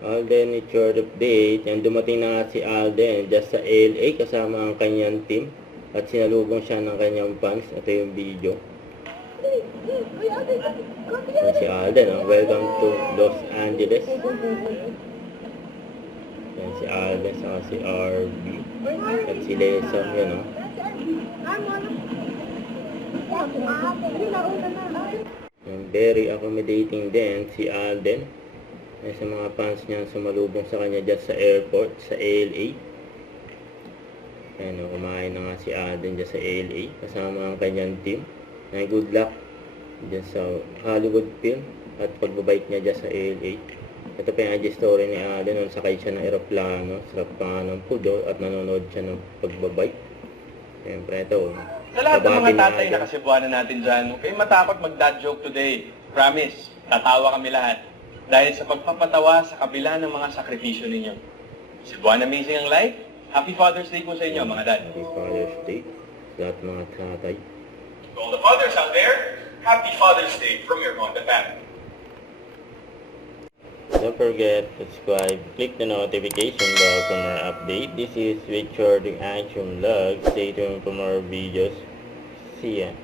Alden, it's your update. Yan, dumating na nga si Alden just sa LA kasama ang kanyang team. At sinalubong siya ng kanyang fans. Ito yung video. Yan si Alden. Welcome to Los Angeles. Yan si Alden, saka si RB. At si Lesa. Yan o. Yan, very accommodating din si Alden. Ay sa mga fans niya sumalubong sa kanya dyan sa airport, sa LA. Ayan o, kumain na nga si Alden dyan sa LA kasama ang kanyang team. Ay good luck dyan sa Hollywood film at pagbabike niya dyan sa LA. Ito pa yung IG story ni Alden nung sakay siya ng aeroplano, sarap pa nga ng pudo at nanonood siya ng pagbabike. Siyempre ito. Sa lahat ng mga tatay na kasibuanan natin dyan, huwag kayong matakot mag-dad joke today. Promise, tatawa kami lahat. Dahil sa pagpapatawa sa kabila ng mga sakripisyo ninyo. Cebuana Amazing ang life. Happy Father's Day po sa inyo, mga dad. Happy Father's Day sa lahat mga tatay. To all the fathers out there, Happy Father's Day from your Honda family. Don't forget to subscribe, click the notification bell for more update. This is Richard the Action Vlog. Stay tuned for more videos. See ya.